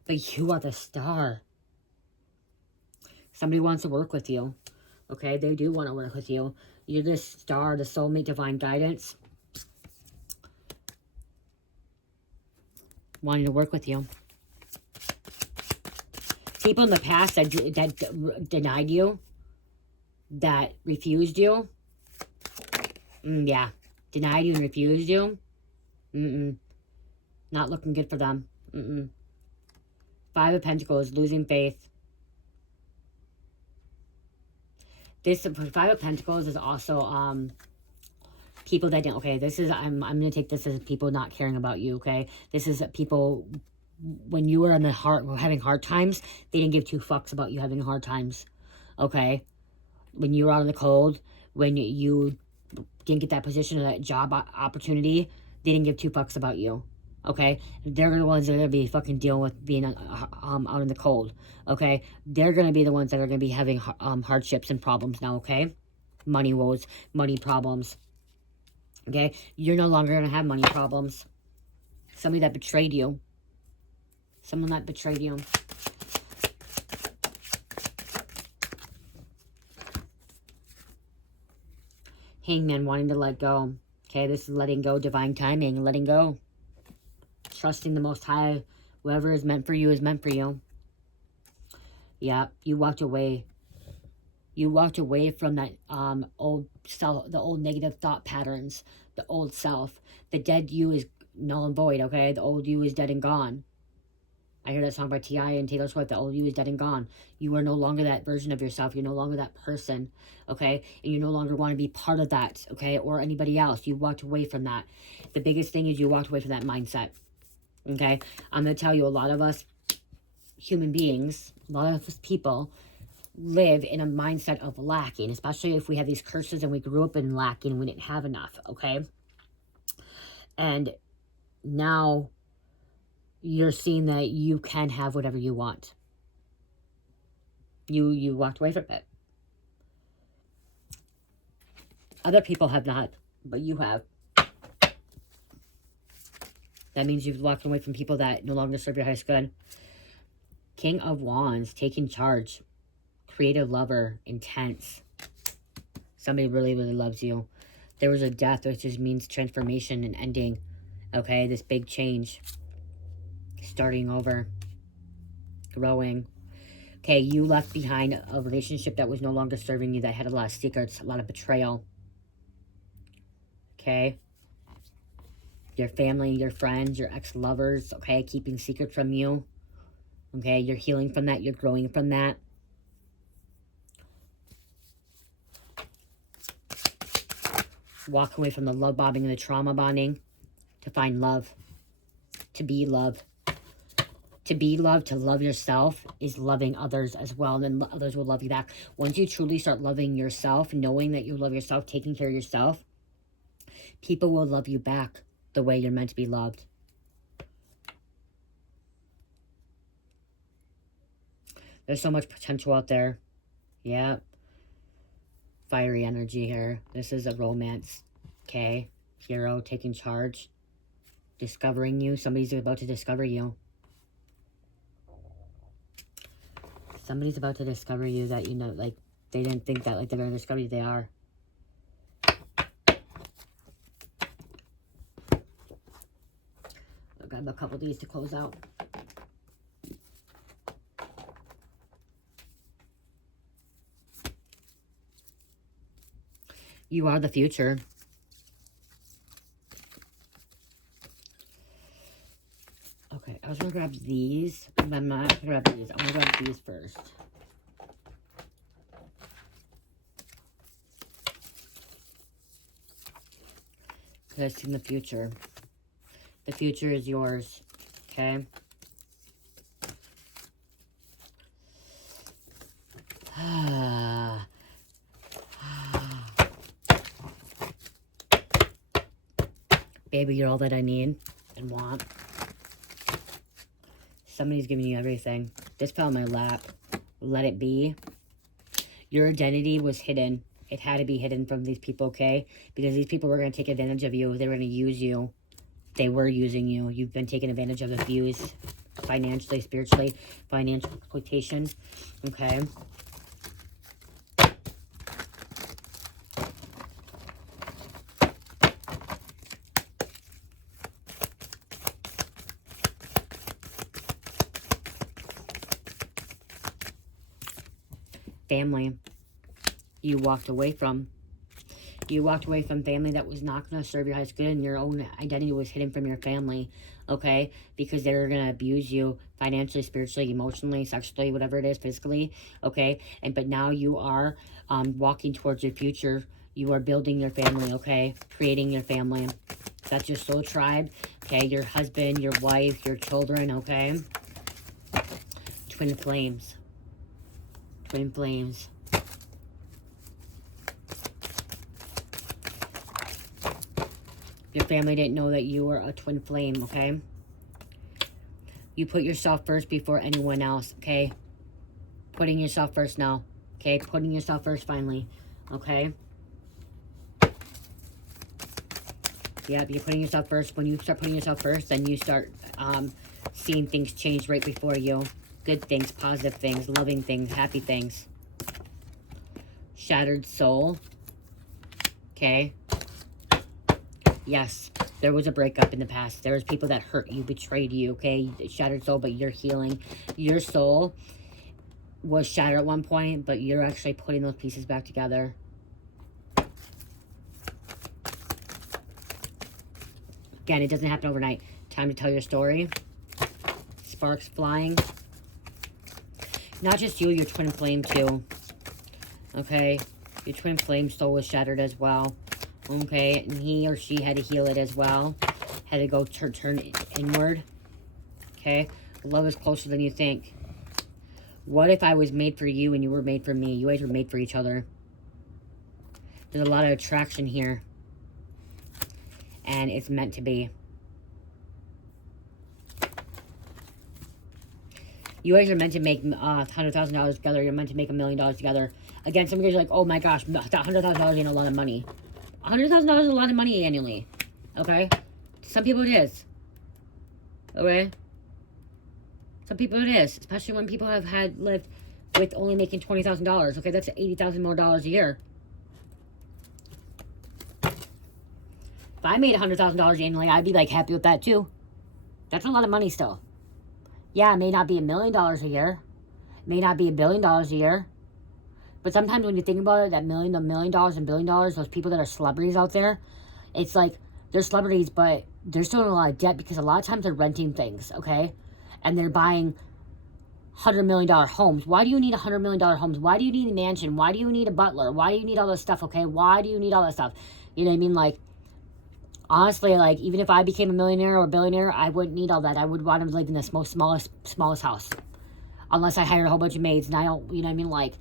But you are the star. Somebody wants to work with you. Okay, they do want to work with you. You're the star, the soulmate, divine guidance. Wanting to work with you. People in the past that denied you, that refused you. Yeah. Denied you and refused you. Not looking good for them. 5 of Pentacles, losing faith. This 5 of Pentacles is also people that didn't. Okay, this is I'm gonna take this as people not caring about you. Okay, this is people when you were having hard times. They didn't give 2 fucks about you having hard times. Okay, when you were out in the cold, when you didn't get that position or that job opportunity, they didn't give 2 fucks about you. Okay, they're the ones that are gonna be fucking dealing with being out in the cold. Okay, they're gonna be the ones that are gonna be having hardships and problems now. Okay, money woes, money problems. Okay, you're no longer gonna have money problems. Somebody that betrayed you. Someone that betrayed you. Hangman wanting to let go. Okay, this is letting go, divine timing, letting go. Trusting the Most High. Whoever is meant for you is meant for you. Yeah, you walked away. You walked away from that old self, the old negative thought patterns, the old self. The dead you is null and void, okay? The old you is dead and gone. I hear that song by T.I. and Taylor Swift, the old you is dead and gone. You are no longer that version of yourself. You're no longer that person, okay? And you no longer want to be part of that, okay? Or anybody else. You walked away from that. The biggest thing is you walked away from that mindset, okay? I'm going to tell you, a lot of us human beings, a lot of us people live in a mindset of lacking, especially if we have these curses and we grew up in lacking and we didn't have enough, okay? And now you're seeing that you can have whatever you want. You walked away from it. Other people have not, but you have. That means you've walked away from people that no longer serve your highest good. King of Wands, taking charge. Creative lover, intense. Somebody really, really loves you. There was a death, which just means transformation and ending. Okay, this big change. Starting over. Growing. Okay, you left behind a relationship that was no longer serving you, that had a lot of secrets, a lot of betrayal. Okay. Your family, your friends, your ex-lovers, okay, keeping secrets from you. Okay, you're healing from that, you're growing from that. Walk away from the love bombing and the trauma bonding to find love, to be love. To be loved, to love yourself is loving others as well, and then others will love you back. Once you truly start loving yourself, knowing that you love yourself, taking care of yourself, people will love you back the way you're meant to be loved. There's so much potential out there. Yeah. Fiery energy here. This is a romance. Okay. Hero taking charge. Discovering you. Somebody's about to discover you. Somebody's about to discover you that, you know, like, they didn't think that, like, they're going to discover you. They are. I'll grab a couple of these to close out. You are the future. Okay, I was going to grab these, but I'm not going to grab these. I'm going to grab these first. Because I see the future. The future is yours, okay? Baby, you're all that I need and want. Somebody's giving you everything. This fell in my lap. Let it be. Your identity was hidden. It had to be hidden from these people, okay? Because these people were going to take advantage of you. They were going to use you. They were using you. You've been taken advantage of, abused, financially, spiritually, financial exploitation, okay? Family. You walked away from. You walked away from family that was not going to serve your highest good, and your own identity was hidden from your family, okay? Because they were going to abuse you financially, spiritually, emotionally, sexually, whatever it is, physically, okay? But now you are walking towards your future. You are building your family, okay? Creating your family. That's your soul tribe, okay? Your husband, your wife, your children, okay? Twin flames. Twin flames. Your family didn't know that you were a twin flame, okay? You put yourself first before anyone else, okay? Putting yourself first now, okay? Putting yourself first finally, okay? Yeah, you're putting yourself first. When you start putting yourself first, then you start seeing things change right before you. Good things, positive things, loving things, happy things. Shattered soul, okay? Yes, there was a breakup in the past. There was people that hurt you, betrayed you, okay? Shattered soul, but you're healing. Your soul was shattered at one point, but you're actually putting those pieces back together. Again, it doesn't happen overnight. Time to tell your story. Sparks flying. Not just you, your twin flame too. Okay? Your twin flame soul was shattered as well. Okay, and he or she had to heal it as well. Had to go turn inward. Okay, love is closer than you think. What if I was made for you and you were made for me? You guys were made for each other. There's a lot of attraction here. And it's meant to be. You guys are meant to make $100,000 together. You're meant to make $1 million together. Again, some of you guys are like, oh my gosh, that $100,000 ain't a lot of money. $100,000 is a lot of money annually, okay? Some people it is, okay? Some people it is, especially when people have lived with only making $20,000, okay? That's $80,000 more a year. If I made $100,000 annually, I'd be like happy with that too. That's a lot of money still. Yeah, it may not be $1 million a year. It may not be $1 billion a year. But sometimes when you think about it, that $1 million and $1 billion, those people that are celebrities out there, it's like, they're celebrities, but they're still in a lot of debt because a lot of times they're renting things, okay? And they're buying $100 million homes. Why do you need $100 million homes? Why do you need a mansion? Why do you need a butler? Why do you need all this stuff, okay? Why do you need all that stuff? You know what I mean? Like, honestly, like, even if I became a millionaire or a billionaire, I wouldn't need all that. I would want to live in the smallest house. Unless I hired a whole bunch of maids, and I don't, you know what I mean? Like,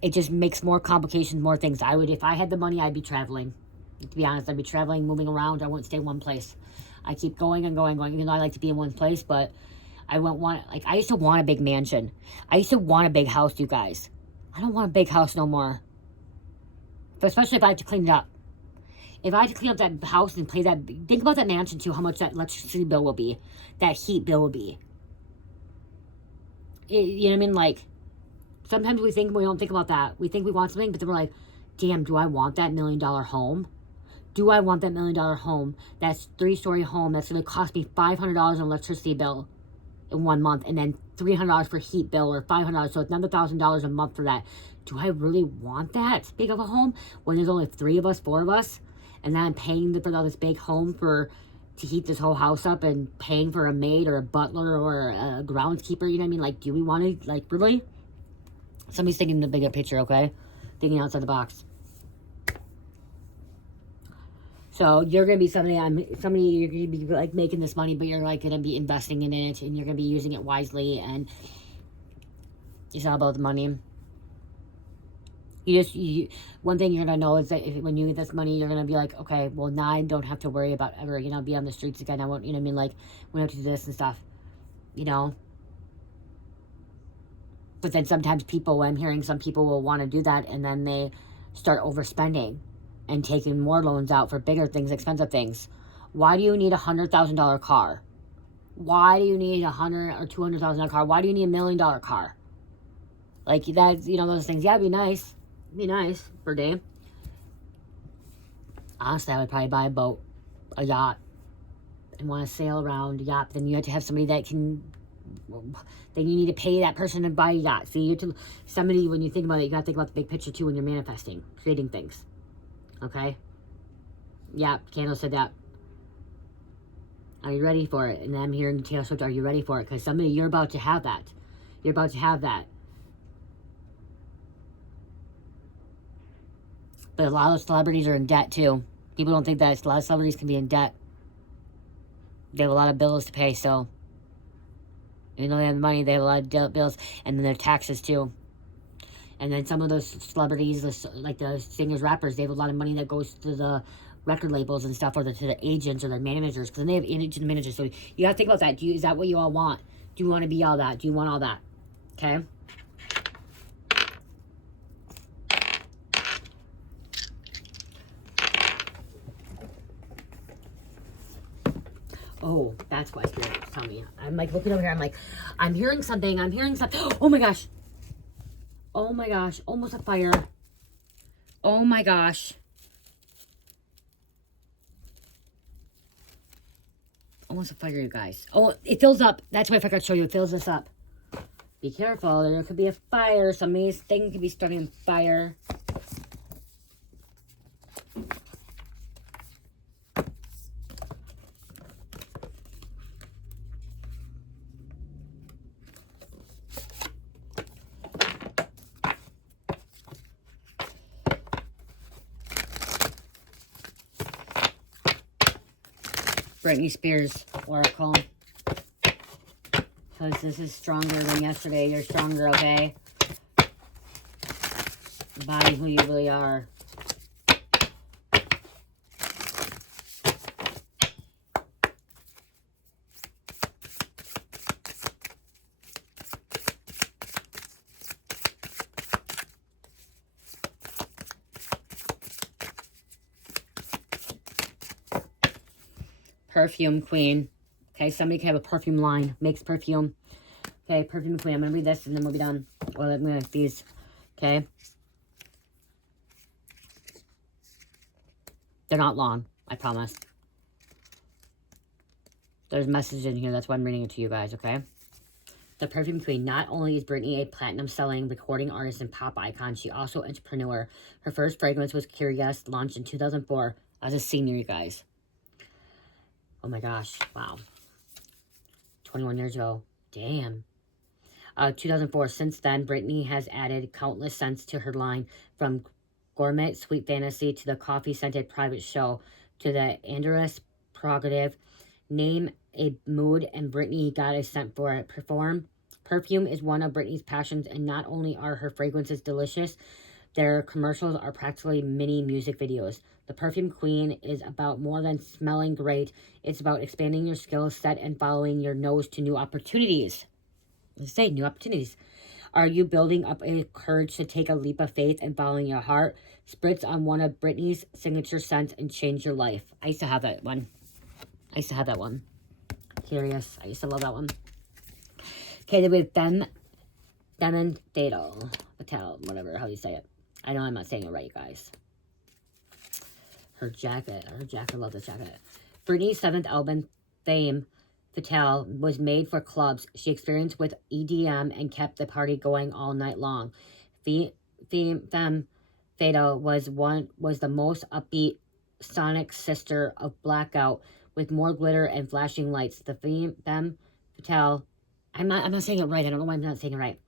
it just makes more complications, more things. If I had the money, I'd be traveling. To be honest, I'd be traveling, moving around. I wouldn't stay in one place. I keep going and going, even though I like to be in one place, but I used to want a big mansion. I used to want a big house, you guys. I don't want a big house no more. But especially if I had to clean it up. If I had to clean up that house and pay that, think about that mansion too, how much that electricity bill will be. That heat bill will be. You know what I mean? Like, sometimes we don't think about that. We think we want something, but then we're like, damn, do I want that $1 million home? Do I want that $1 million home? That's 3-story home. That's going to cost me $500 in electricity bill in 1 month, and then $300 for heat bill, or $500. So it's another $1,000 a month for that. Do I really want that big of a home when there's only 3 of us, 4 of us, and then I'm paying for this big home to heat this whole house up, and paying for a maid or a butler or a groundskeeper? You know what I mean? Like, do we want to, like, really? Somebody's thinking the bigger picture, okay? Thinking outside the box. So you're going to be somebody, you're going to be like making this money, but you're like going to be investing in it, and you're going to be using it wisely, and it's all about the money. One thing you're going to know is that when you get this money, you're going to be like, okay, well, now I don't have to worry about ever, be on the streets again. I won't, you know what I mean? Like, we don't have to do this and stuff, But then sometimes I'm hearing some people will want to do that, and then they start overspending and taking more loans out for bigger things, expensive things. Why do you need $100,000 car? Why do you need $100,000 or $200,000 car? Why do you need $1 million car? Like that, those things. Yeah, it'd be nice. It'd be nice for a day. Honestly, I would probably buy a boat, a yacht, and want to sail around a yacht. Then you have to have somebody that can. Then you need to pay that person to buy a yacht. So when you think about it, you got to think about the big picture too when you're manifesting, creating things. Okay? Yeah, Candle said that. Are you ready for it? And I'm hearing the Taylor Swift, are you ready for it? Because you're about to have that. You're about to have that. But a lot of celebrities are in debt too. People don't think that a lot of celebrities can be in debt. They have a lot of bills to pay, so they have money, they have a lot of bills, and then their taxes too. And then some of those celebrities, like the singers, rappers, they have a lot of money that goes to the record labels and stuff, or to the agents or their managers, because they have agents and managers. So you got to think about that. Is that what you all want? Do you want to be all that? Do you want all that? Okay? Oh, that's why Spirit was telling me. I'm like looking over here. I'm like, I'm hearing something. Oh my gosh. Oh my gosh. Almost a fire. Oh my gosh. Almost a fire, you guys. Oh, it fills up. That's why I forgot to show you. It fills this up. Be careful. There could be a fire. Somebody's thing could be starting a fire. Britney Spears oracle, because this is stronger than yesterday. You're stronger, okay? Body who you really are. Perfume queen. Okay, somebody can have a perfume line, makes perfume. Okay, perfume queen. I'm going to read this and then we'll be done. Well, I'm going to these. Okay. They're not long, I promise. There's messages in here, that's why I'm reading it to you guys, okay? The perfume queen. Not only is Britney a platinum-selling recording artist and pop icon, she also an entrepreneur. Her first fragrance was Curious, launched in 2004. I was a senior, you guys. Oh my gosh, wow. 21 years ago. Damn. 2004. Since then, Britney has added countless scents to her line, from gourmet sweet fantasy to the coffee-scented private show to the Andress prerogative. Name a mood and Britney got a scent for it. Perfume is one of Britney's passions, and not only are her fragrances delicious, Their commercials are practically mini music videos. The Perfume Queen is about more than smelling great. It's about expanding your skill set and following your nose to new opportunities. Let's say new opportunities. Are you building up a courage to take a leap of faith and following your heart? Spritz on one of Britney's signature scents and change your life. I used to have that one. Curious. I used to love that one. Okay, then we have Femin Fatal. Patel, whatever, how you say it. I know I'm not saying it right, you guys. Her jacket, I love the jacket. Britney's 7th album, Fame Fatale, was made for clubs. She experienced with EDM and kept the party going all night long. Femme Fatale was the most upbeat sonic sister of Blackout, with more glitter and flashing lights. The Femme Fatale, I'm not saying it right. I don't know why I'm not saying it right.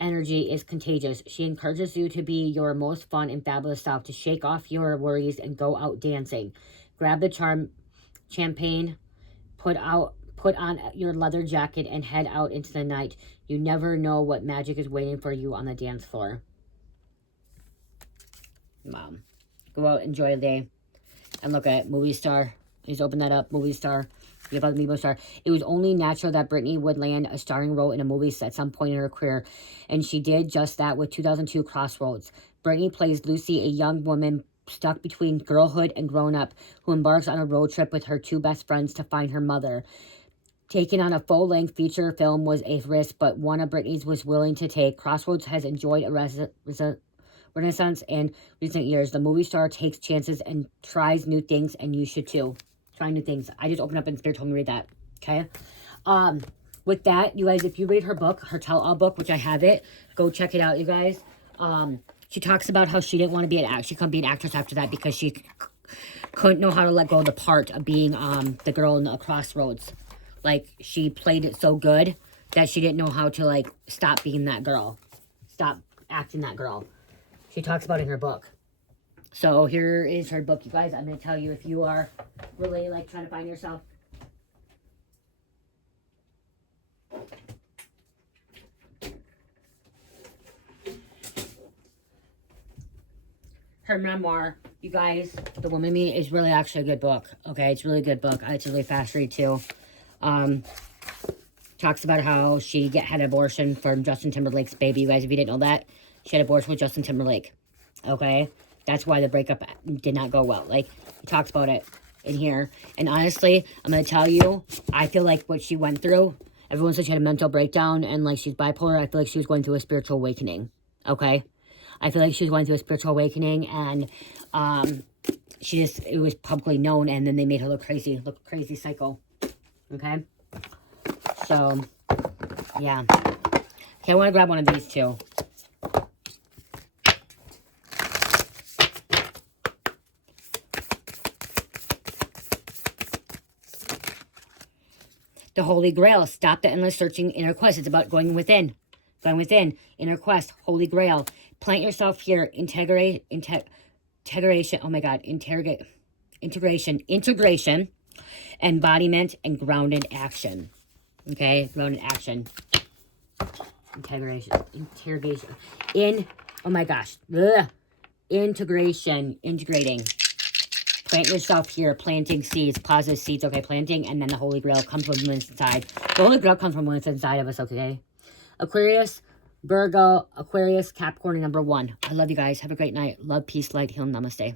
Energy is contagious. She encourages you to be your most fun and fabulous self, to shake off your worries and go out dancing. Grab the champagne, put on your leather jacket, and head out into the night. You never know what magic is waiting for you on the dance floor. Mom, go out, enjoy the day, and look at Movie Star. Just open that up, Movie Star. About the Movie Star. It was only natural that Britney would land a starring role in a movie at some point in her career, and she did just that with 2002 Crossroads. Britney plays Lucy, a young woman stuck between girlhood and grown-up, who embarks on a road trip with her 2 best friends to find her mother. Taking on a full-length feature film was a risk, but one of Britney's was willing to take. Crossroads has enjoyed a renaissance in recent years. The movie star takes chances and tries new things, and you should too. Try new things. I just opened up and Spirit told me to read that. Okay. With that, you guys, if you read her book, her tell-all book, which I have it, go check it out, you guys. She talks about how she didn't want to be an actress. She couldn't be an actress after that because she couldn't know how to let go of the part of being the girl in the Crossroads. Like, she played it so good that she didn't know how to, like, stop being that girl. Stop acting that girl. She talks about it in her book. So here is her book, you guys. I'm going to tell you if you are really, like, trying to find yourself. Her memoir, you guys, The Woman in Me, is really actually a good book. Okay, it's a really good book. It's a really fast read, too. Talks about how she had an abortion from Justin Timberlake's baby. You guys, if you didn't know that, she had an abortion with Justin Timberlake. Okay? That's why the breakup did not go well. Like, he talks about it in here. And honestly, I'm going to tell you, I feel like what she went through, everyone said she had a mental breakdown and, like, she's bipolar. I feel like she was going through a spiritual awakening. Okay? I feel like she was going through a spiritual awakening, and it was publicly known, and then they made her look crazy psycho. Okay? So, yeah. Okay, I want to grab one of these, too. The Holy Grail. Stop the endless searching, inner quest. It's about going within. Going within. Inner quest. Holy Grail. Plant yourself here. Integration. Oh my God. Integration. Embodiment and grounded action. Okay? Grounded action. Integration. Oh my gosh. Ugh. Integrating. Plant yourself here, planting seeds, positive seeds, okay, planting, and then the Holy Grail comes from what's inside. The Holy Grail comes from what's inside of us, okay? Aquarius, Virgo, Aquarius, Capricorn, number 1. I love you guys. Have a great night. Love, peace, light, heal, namaste.